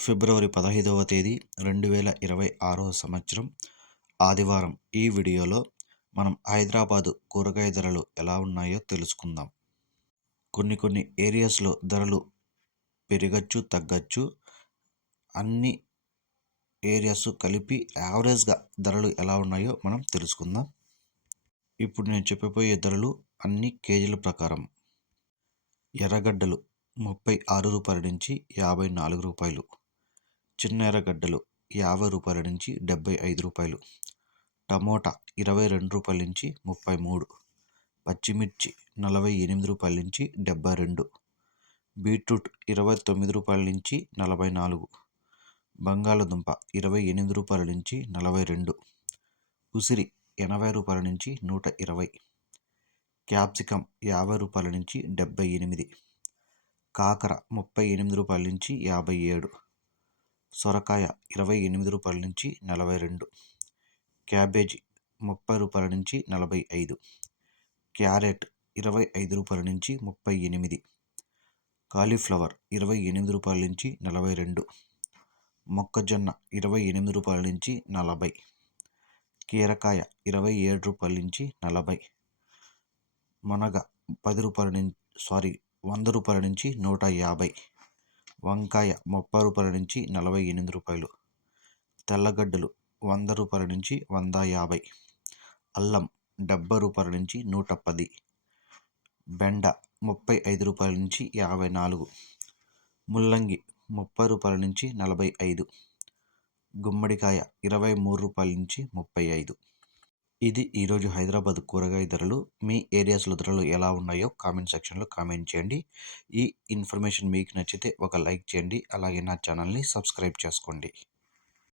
ఫిబ్రవరి పదహైదవ తేదీ రెండు వేల ఇరవై ఆరవ సంవత్సరం ఆదివారం. ఈ వీడియోలో మనం హైదరాబాదు కూరగాయ ధరలు ఎలా ఉన్నాయో తెలుసుకుందాం. కొన్ని కొన్ని ఏరియాస్లో ధరలు పెరగచ్చు తగ్గచ్చు. అన్ని ఏరియాస్ కలిపి యావరేజ్గా ధరలు ఎలా ఉన్నాయో మనం తెలుసుకుందాం. ఇప్పుడు నేను చెప్పబోయే ధరలు అన్ని కేజీల ప్రకారం. ఎర్రగడ్డలు ముప్పై ఆరు రూపాయల నుంచి యాభై నాలుగు రూపాయలు. చిన్న ఎర్రగడ్డలు యాభై రూపాయల నుంచి డెబ్బై ఐదు రూపాయలు. టమోటా ఇరవై రెండు రూపాయల నుంచి ముప్పై మూడు. పచ్చిమిర్చి నలభై ఎనిమిది రూపాయల నుంచి డెబ్బై రెండు. బీట్రూట్ ఇరవై తొమ్మిది రూపాయల నుంచి నలభై నాలుగు. బంగాళదుంప ఇరవై ఎనిమిది రూపాయల నుంచి నలభై రెండు. ఉసిరి ఎనభై రూపాయల నుంచి నూట ఇరవై. క్యాప్సికం యాభై రూపాయల నుంచి డెబ్బై ఎనిమిది. కాకర ముప్పై ఎనిమిది రూపాయల నుంచి యాభై ఏడు. సొరకాయ ఇరవై ఎనిమిది రూపాయల నుంచి నలభై రెండు. క్యాబేజీ ముప్పై రూపాయల నుంచి నలభై ఐదు. క్యారెట్ ఇరవై ఐదు రూపాయల నుంచి ముప్పై ఎనిమిది. కాలీఫ్లవర్ ఇరవై ఎనిమిది రూపాయల నుంచి నలభై రెండు. మొక్కజొన్న ఇరవై ఎనిమిది రూపాయల నుంచి నలభై. కీరకాయ ఇరవై ఏడు రూపాయల నుంచి నలభై. మునగ పది రూపాయల నుంచి సారీ వంద రూపాయల నుంచి నూట యాభై. వంకాయ ముప్పై రూపాయల నుంచి నలభై ఎనిమిది రూపాయలు. తెల్లగడ్డలు వంద రూపాయల నుంచి వంద యాభై. అల్లం డెబ్బై రూపాయల నుంచి నూట పది. బెండ ముప్పై ఐదు రూపాయల నుంచి యాభై నాలుగు. ముల్లంగి ముప్పై రూపాయల నుంచి నలభై ఐదు. గుమ్మడికాయ ఇరవై మూడు రూపాయల నుంచి ముప్పై ఐదు. ఇది ఈరోజు హైదరాబాద్ కూరగాయ ధరలు మీ ఏరియాస్లో ధరలు ఎలా ఉన్నాయో కామెంట్ సెక్షన్లో కామెంట్ చేయండి. ఈ ఇన్ఫర్మేషన్ మీకు నచ్చితే ఒక లైక్ చేయండి. అలాగే నా ఛానల్ని సబ్స్క్రైబ్ చేసుకోండి.